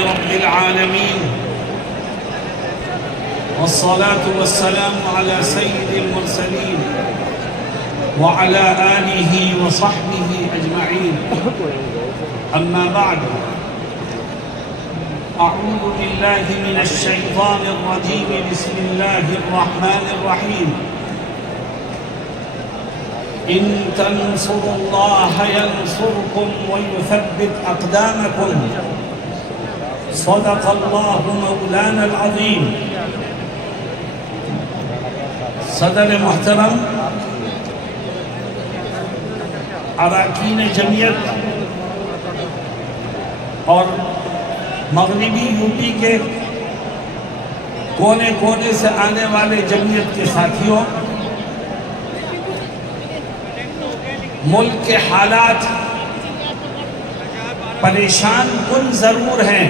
رب العالمين، والصلاة والسلام على سيد المرسلين وعلى آله وصحبه أجمعين. أما بعد، أعوذ بالله من الشيطان الرجيم. بسم الله الرحمن الرحيم. إن تنصروا الله ينصركم ويثبت أقدامكم. صدق الله مولانا العظيم. صدر محترم، اراکین جمعیت اور مغربی یو پی کے کونے کونے سے آنے والے جمعیت کے ساتھیوں، ملک کے حالات پریشان کن ضرور ہیں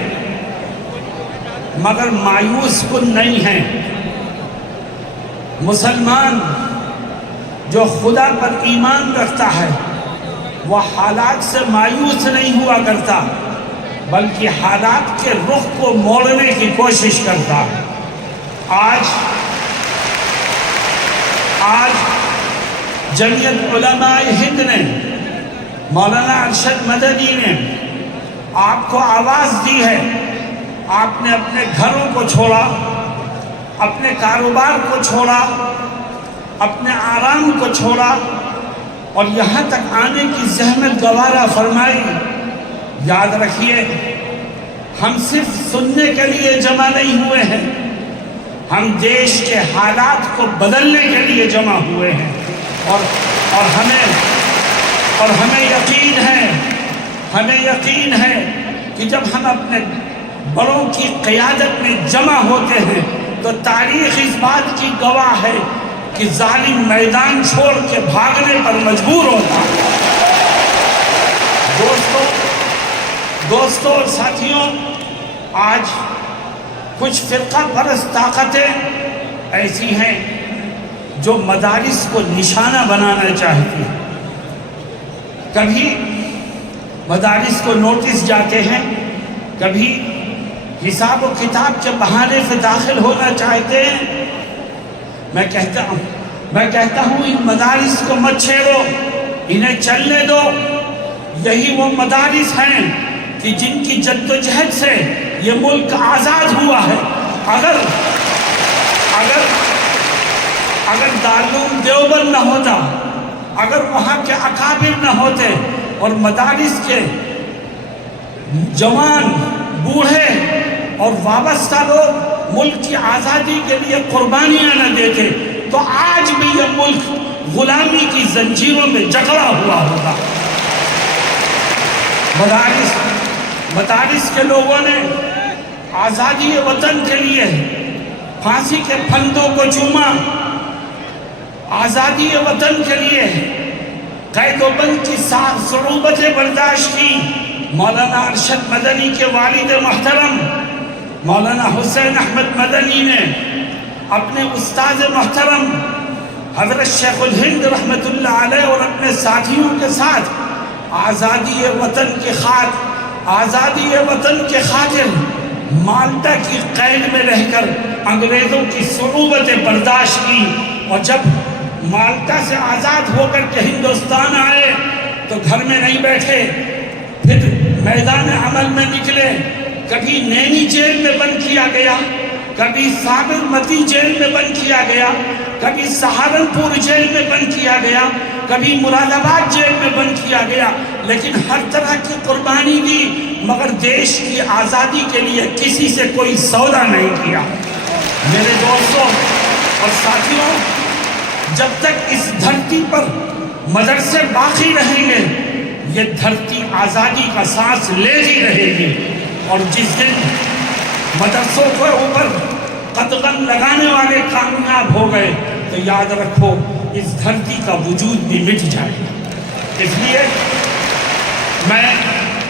مگر مایوس کن نہیں ہیں. مسلمان جو خدا پر ایمان رکھتا ہے وہ حالات سے مایوس نہیں ہوا کرتا بلکہ حالات کے رخ کو موڑنے کی کوشش کرتا ہے. آج جمعیت علماء ہند نے، مولانا ارشد مدنی نے آپ کو آواز دی ہے. آپ نے اپنے گھروں کو چھوڑا، اپنے کاروبار کو چھوڑا، اپنے آرام کو چھوڑا اور یہاں تک آنے کی زحمت گوارا فرمائی. یاد رکھیے، ہم صرف سننے کے لیے جمع نہیں ہوئے ہیں، ہم دیش کے حالات کو بدلنے کے لیے جمع ہوئے ہیں. اور ہمیں یقین ہے کہ جب ہم اپنے بڑوں کی قیادت میں جمع ہوتے ہیں تو تاریخ اس بات کی گواہ ہے کہ ظالم میدان چھوڑ کے بھاگنے پر مجبور ہوتا ہے. دوستوں اور ساتھیوں، آج کچھ فرقہ پرست طاقتیں ایسی ہیں جو مدارس کو نشانہ بنانا چاہتی ہیں. کبھی مدارس کو نوٹس جاتے ہیں، کبھی حساب و کتاب کے بہانے سے داخل ہونا چاہتے ہیں. میں کہتا ہوں ان مدارس کو مت چھیڑو، انہیں چلنے دو. یہی وہ مدارس ہیں کہ جن کی جد و جہد سے یہ ملک آزاد ہوا ہے. اگر دارالعلوم دیوبند نہ ہوتا، اگر وہاں کے اکابر نہ ہوتے اور مدارس کے جوان، بوڑھے اور وابستہ لوگ ملک کی آزادی کے لیے قربانیاں نہ دیتے تو آج بھی یہ ملک غلامی کی زنجیروں میں جکڑا ہوا ہوگا. مدارس کے لوگوں نے آزادی وطن کے لیے پھانسی کے پھندوں کو چوما، آزادی وطن کے لیے قید و بند کی صعوبتیں برداشت کی. مولانا ارشد مدنی کے والد محترم مولانا حسین احمد مدنی نے اپنے استاد محترم حضرت شیخ الہند رحمت اللہ علیہ اور اپنے ساتھیوں کے ساتھ آزادی وطن کے خاطر مالٹا کی قید میں رہ کر انگریزوں کی صعوبتیں برداشت کی. اور جب مالٹا سے آزاد ہو کر کے ہندوستان آئے تو گھر میں نہیں بیٹھے، پھر میدان عمل میں نکلے. کبھی نینی جیل میں بند کیا گیا، کبھی سابرمتی جیل میں بند کیا گیا، کبھی سہارنپور جیل میں بند کیا گیا، کبھی مراد آباد جیل میں بند کیا گیا. لیکن ہر طرح کی قربانی دی مگر دیش کی آزادی کے لیے کسی سے کوئی سودا نہیں کیا. میرے دوستوں اور ساتھیوں، جب تک اس دھرتی پر مدرسے باقی رہیں گے یہ دھرتی آزادی کا سانس لیتی رہے گی. اور جس دن مدرسوں کے اوپر قدغن لگانے والے کامیاب ہو گئے تو یاد رکھو اس دھرتی کا وجود بھی مٹ جائے گا. اس لیے میں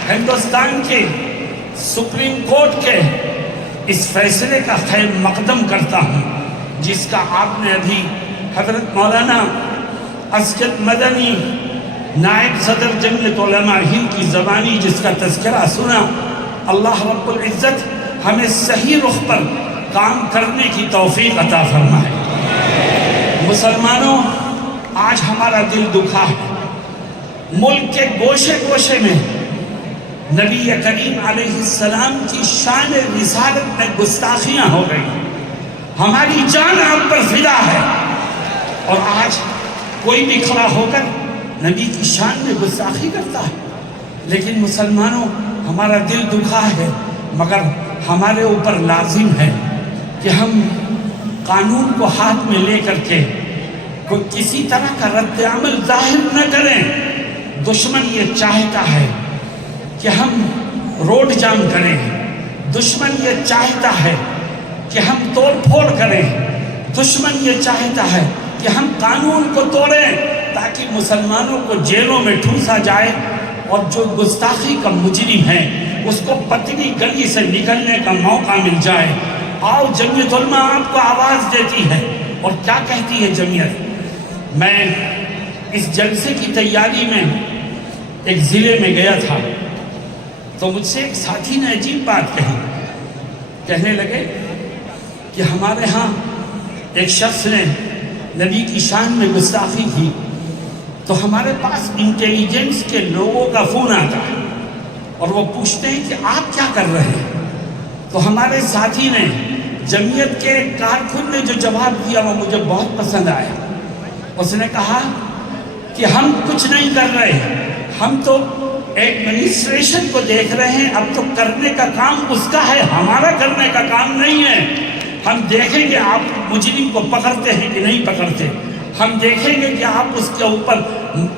ہندوستان کے سپریم کورٹ کے اس فیصلے کا خیر مقدم کرتا ہوں جس کا آپ نے ابھی حضرت مولانا اسجد مدنی نائب صدر جمعیت علماء ہند کی زبانی جس کا تذکرہ سنا. اللہ رب العزت ہمیں صحیح رخ پر کام کرنے کی توفیق عطا فرمائے۔ مسلمانوں، آج ہمارا دل دکھا ہے، ملک کے گوشے گوشے میں نبی کریم علیہ السلام کی شان رسالت میں گستاخیاں ہو گئی، ہماری جان آپ پر فدا ہے، اور آج کوئی بھی کھڑا ہو کر نبی کی شان میں گستاخی کرتا ہے۔ لیکن مسلمانوں، ہمارا دل دکھا ہے، مگر ہمارے اوپر لازم ہے کہ ہم قانون کو ہاتھ میں لے کر کے کوئی کسی طرح کا رد عمل ظاہر نہ کریں۔ دشمن یہ چاہتا ہے کہ ہم روڈ جام کریں، دشمن یہ چاہتا ہے کہ ہم توڑ پھوڑ کریں، دشمن یہ چاہتا ہے کہ ہم قانون کو توڑیں تاکہ مسلمانوں کو جیلوں میں ٹھوسا جائے، اور جو گستاخی کا مجرم ہے اس کو پتلی گلی سے نکلنے کا موقع مل جائے۔ آؤ، جمعیت علماء آپ کو آواز دیتی ہے، اور کیا کہتی ہے جمعیت؟ میں اس جلسے کی تیاری میں ایک ضلع میں گیا تھا، تو مجھ سے ایک ساتھی نے عجیب بات کہی، کہنے لگے کہ ہمارے ہاں ایک شخص نے نبی کی شان میں گستاخی کی، تو ہمارے پاس انٹیلیجنس کے لوگوں کا فون آتا ہے اور وہ پوچھتے ہیں کہ آپ کیا کر رہے ہیں؟ تو ہمارے ساتھی نے، جمعیت کے کارکن نے جو جواب دیا وہ مجھے بہت پسند آیا۔ اس نے کہا کہ ہم کچھ نہیں کر رہے، ہم تو ایڈمنسٹریشن کو دیکھ رہے ہیں، اب تو کرنے کا کام اس کا ہے، ہمارا کرنے کا کام نہیں ہے۔ ہم دیکھیں گے آپ مجرم کو پکڑتے ہیں کہ نہیں پکڑتے، ہم دیکھیں گے کہ آپ اس کے اوپر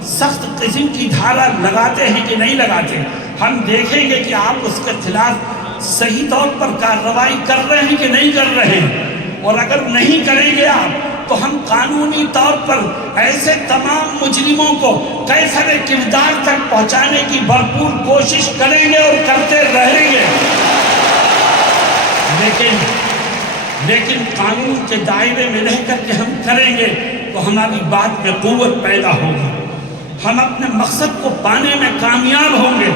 سخت قسم کی دھارا لگاتے ہیں کہ نہیں لگاتے، ہم دیکھیں گے کہ آپ اس کے خلاف صحیح طور پر کارروائی کر رہے ہیں کہ نہیں کر رہے ہیں، اور اگر نہیں کریں گے آپ تو ہم قانونی طور پر ایسے تمام مجرموں کو کیفر کردار تک پہنچانے کی بھرپور کوشش کریں گے اور کرتے رہیں گے۔ لیکن قانون کے دائرے میں رہ کر کے ہم کریں گے تو ہماری بات میں قوت پیدا ہوگی، ہم اپنے مقصد کو پانے میں کامیاب ہوں گے،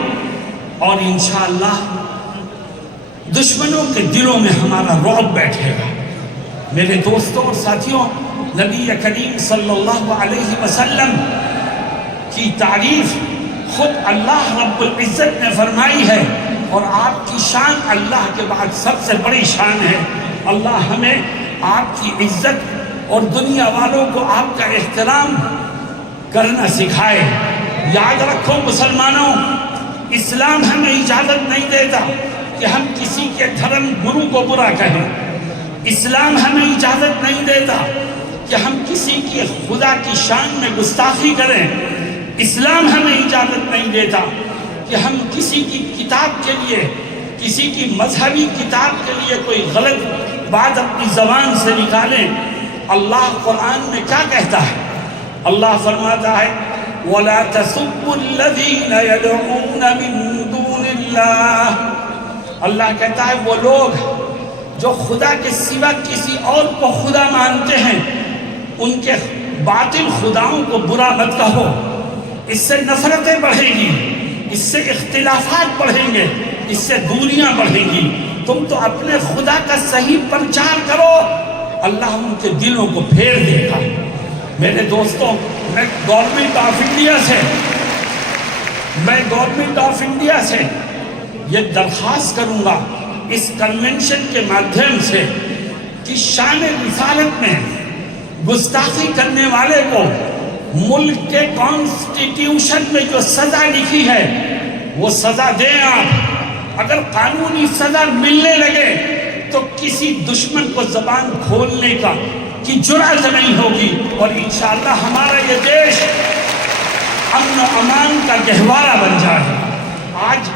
اور انشاءاللہ دشمنوں کے دلوں میں ہمارا رعب بیٹھے گا۔ میرے دوستوں اور ساتھیوں، نبی کریم صلی اللہ علیہ وسلم کی تعریف خود اللہ رب العزت نے فرمائی ہے، اور آپ کی شان اللہ کے بعد سب سے بڑی شان ہے۔ اللہ ہمیں آپ کی عزت اور دنیا والوں کو آپ کا احترام کرنا سکھائے۔ یاد رکھو مسلمانوں، اسلام ہمیں اجازت نہیں دیتا کہ ہم کسی کے دھرم گرو کو برا کہیں، اسلام ہمیں اجازت نہیں دیتا کہ ہم کسی کی خدا کی شان میں گستاخی کریں، اسلام ہمیں اجازت نہیں دیتا کہ ہم کسی کی کتاب کے لیے، کسی کی مذہبی کتاب کے لیے کوئی غلط بات اپنی زبان سے نکالیں۔ اللہ قرآن میں کیا کہتا ہے؟ اللہ فرماتا ہے وَلَا تَسُبُّوا الَّذِينَ يَدْعُونَ مِن دُونِ اللَّهِ، اللہ کہتا ہے وہ لوگ جو خدا کے سوا کسی اور کو خدا مانتے ہیں، ان کے باطل خداؤں کو برا مت کہو، اس سے نفرتیں بڑھیں گی، اس سے اختلافات بڑھیں گے، اس سے دوریاں بڑھیں گی۔ تم تو اپنے خدا کا صحیح پرچار کرو، اللہ ان کے دلوں کو پھیر دے گا۔ میرے دوستوں، میں گورنمنٹ آف انڈیا سے یہ درخواست کروں گا اس کنونشن کے مادھیم سے کہ شان رسالت میں گستاخی کرنے والے کو ملک کے کانسٹیٹیوشن میں جو سزا لکھی ہے وہ سزا دیں آپ۔ اگر قانونی سزا ملنے لگے تو کسی دشمن کو زبان کھولنے کی جرأت نہیں ہوگی، اور انشاءاللہ ہمارا یہ دیش امن و امان کا گہوارہ بن جائے۔ آج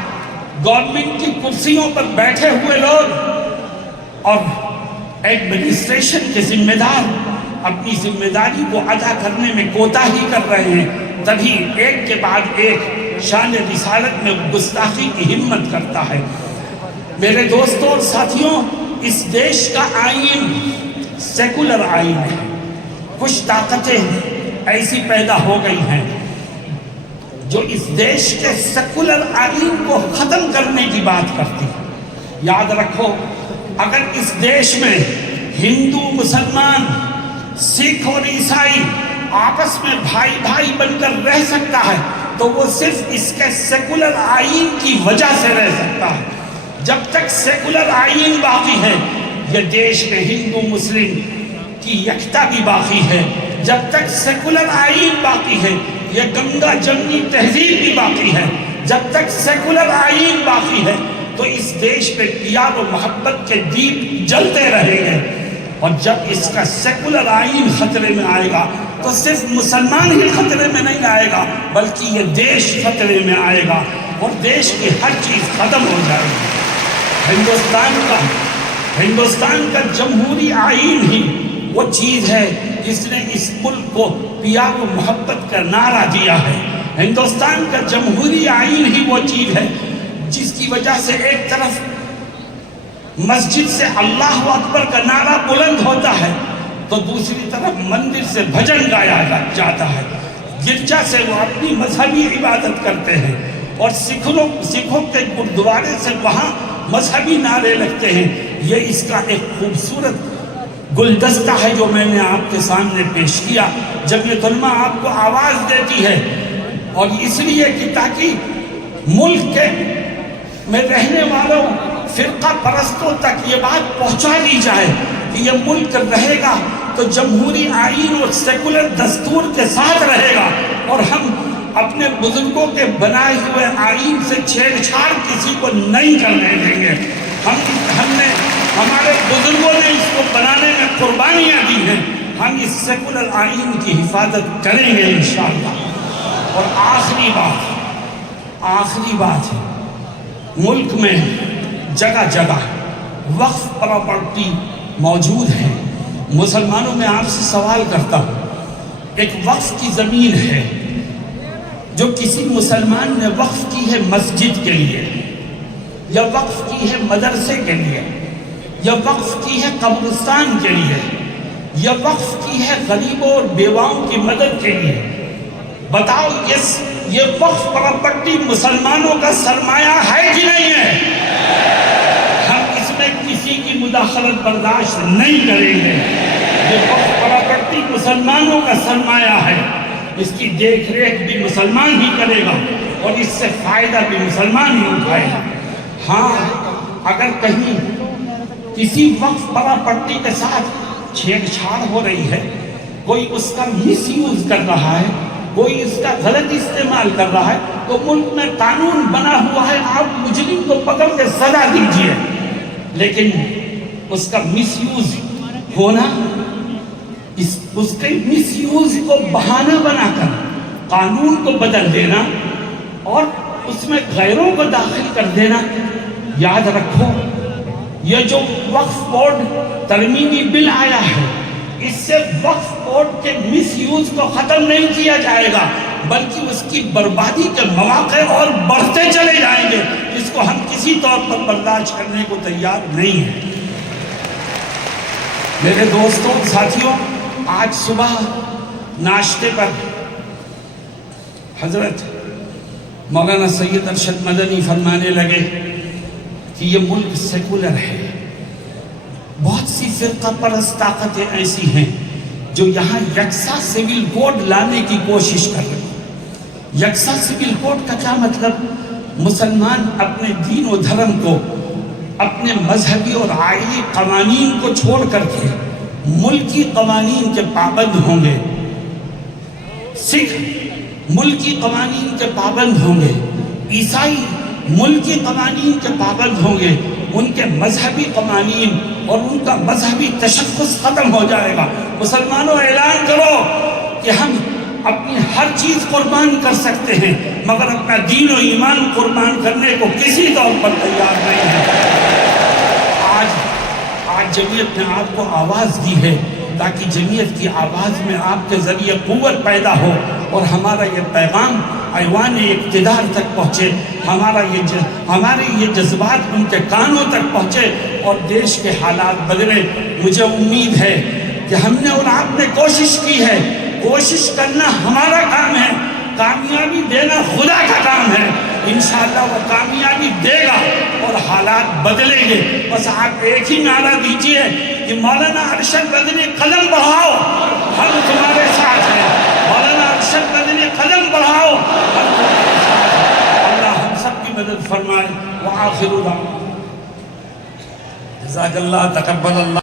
گورنمنٹ کی کرسیوں پر بیٹھے ہوئے لوگ اور ایڈمنسٹریشن کے ذمہ دار اپنی ذمہ داری کو ادا کرنے میں کوتاہی کر رہے ہیں، تبھی ایک کے بعد ایک شان رسالت میں گستاخی کی ہمت کرتا ہے۔ میرے دوستوں اور ساتھیوں، اس دیش کا آئین سیکولر آئین ہے، کچھ طاقتیں ایسی پیدا ہو گئی ہیں جو اس دیش کے سیکولر آئین کو ختم کرنے کی بات کرتی ہے۔ یاد رکھو، اگر اس دیش میں ہندو، مسلمان، سکھ اور عیسائی آپس میں بھائی بھائی بن کر رہ سکتا ہے تو وہ صرف اس کے سیکولر آئین کی وجہ سے رہ سکتا ہے۔ جب تک سیکولر آئین باقی ہے، یہ دیش میں ہندو مسلم کی یکتا بھی باقی ہے۔ جب تک سیکولر آئین باقی ہے، یہ گنگا جمنی تہذیب بھی باقی ہے۔ جب تک سیکولر آئین باقی ہے تو اس دیش میں پیار و محبت کے دیپ جلتے رہیں گے۔ اور جب اس کا سیکولر آئین خطرے میں آئے گا تو صرف مسلمان ہی خطرے میں نہیں آئے گا، بلکہ یہ دیش خطرے میں آئے گا اور دیش کی ہر چیز ختم ہو جائے گی۔ ہندوستان کا جمہوری آئین ہی وہ چیز ہے جس نے اس ملک کو پیار و محبت کا نعرہ دیا ہے۔ ہندوستان کا جمہوری آئین ہی وہ چیز ہے جس کی وجہ سے ایک طرف مسجد سے اللہ اکبر کا نعرہ بلند ہوتا ہے تو دوسری طرف مندر سے بھجن گایا جاتا ہے، گرجا سے وہ اپنی مذہبی عبادت کرتے ہیں، اور سکھوں کے گردوارے سے وہاں مذہبی نعرے لگتے ہیں۔ یہ اس کا ایک خوبصورت گلدستہ ہے جو میں نے آپ کے سامنے پیش کیا۔ جمعیت علماء آپ کو آواز دیتی ہے، اور اس لیے کہ تاکہ ملک کے میں رہنے والوں فرقہ پرستوں تک یہ بات پہنچا دی جائے کہ یہ ملک رہے گا تو جمہوری آئین اور سیکولر دستور کے ساتھ رہے گا، اور ہم اپنے بزرگوں کے بنائے ہوئے آئین سے چھیڑ چھاڑ کسی کو نہیں کرنے دیں گے۔ ہمارے بزرگوں نے اس کو بنانے میں قربانیاں دی ہیں، ہم اس سیکولر آئین کی حفاظت کریں گے انشاءاللہ۔ اور آخری بات ہے، ملک میں جگہ جگہ وقف پراپرٹی موجود ہے۔ مسلمانوں میں آپ سے سوال کرتا ہوں، ایک وقف کی زمین ہے جو کسی مسلمان نے وقف کی ہے مسجد کے لیے، یا وقف کی ہے مدرسے کے لیے، یا وقف کی ہے قبرستان کے لیے، یا وقف کی ہے غریبوں اور بیواؤں کی مدد کے لیے، بتاؤ یہ وقف پراپرٹی مسلمانوں کا سرمایہ ہے کہ نہیں ہے؟ ہم اس میں کسی کی مداخلت برداشت نہیں کریں گے۔ یہ وقف پراپرٹی مسلمانوں کا سرمایہ ہے، اس کی دیکھ ریکھ بھی مسلمان ہی کرے گا اور اس سے فائدہ بھی مسلمان ہی اٹھائے گا۔ ہاں، اگر کہیں کسی وقف پراپرٹی کے ساتھ چھیڑ چھاڑ ہو رہی ہے، کوئی اس کا مس یوز کر رہا ہے، کوئی اس کا غلط استعمال کر رہا ہے، تو ملک میں قانون بنا ہوا ہے، آپ مجرم کو پکڑ کے سزا دیجئے، لیکن اس کا مس یوز ہونا، اس کے مس یوز کو بہانہ بنا کر قانون کو بدل دینا اور اس میں غیروں کو داخل کر دینا، یاد رکھو یہ جو وقف بورڈ ترمیمی بل آیا ہے، اس سے وقف بورڈ کے مس یوز کو ختم نہیں کیا جائے گا، بلکہ اس کی بربادی کے مواقع اور بڑھتے چلے جائیں گے، جس کو ہم کسی طور پر برداشت کرنے کو تیار نہیں ہیں۔ میرے دوستوں، ساتھیوں، آج صبح ناشتے پر حضرت مولانا سید ارشد مدنی فرمانے لگے کہ یہ ملک سیکولر ہے، بہت سی فرقہ پرست طاقتیں ایسی ہیں جو یہاں یکساں سول کوڈ لانے کی کوشش کر رہے ہیں۔ یکساں سول کوڈ کا کیا مطلب؟ مسلمان اپنے دین و دھرم کو، اپنے مذہبی اور آئینی قوانین کو چھوڑ کر کے ملکی قوانین کے پابند ہوں گے، سکھ ملکی قوانین کے پابند ہوں گے، عیسائی ملکی قوانین کے پابند ہوں گے، ان کے مذہبی قوانین اور ان کا مذہبی تشخص ختم ہو جائے گا۔ مسلمانوں، اعلان کرو کہ ہم اپنی ہر چیز قربان کر سکتے ہیں، مگر اپنا دین و ایمان قربان کرنے کو کسی طور پر تیار نہیں ہے۔ آج جمعیت نے آپ کو آواز دی ہے تاکہ جمعیت کی آواز میں آپ کے ذریعے قوت پیدا ہو اور ہمارا یہ پیغام ایوان اقتدار تک پہنچے، ہمارے یہ جذبات ان کے کانوں تک پہنچے اور دیش کے حالات بدلے۔ مجھے امید ہے کہ ہم نے اور آپ نے کوشش کی ہے، کوشش کرنا ہمارا کام ہے، کامیابی دینا خدا کا کام ہے، انشاءاللہ وہ کامیابی دے گا اور حالات بدلیں گے۔ بس آپ ایک ہی نعرہ دیجئے کہ مولانا ارشد مدنی قدم بڑھاؤ، ہم تمہارے ساتھ ہیں۔ مولانا ارشد مدنی قدم بڑھاؤ، ہم تمہارے ساتھ ہیں۔ اللہ ہم سب کی مدد فرمائے۔ وآخر دعوانا جزاک اللہ، تقبل اللہ۔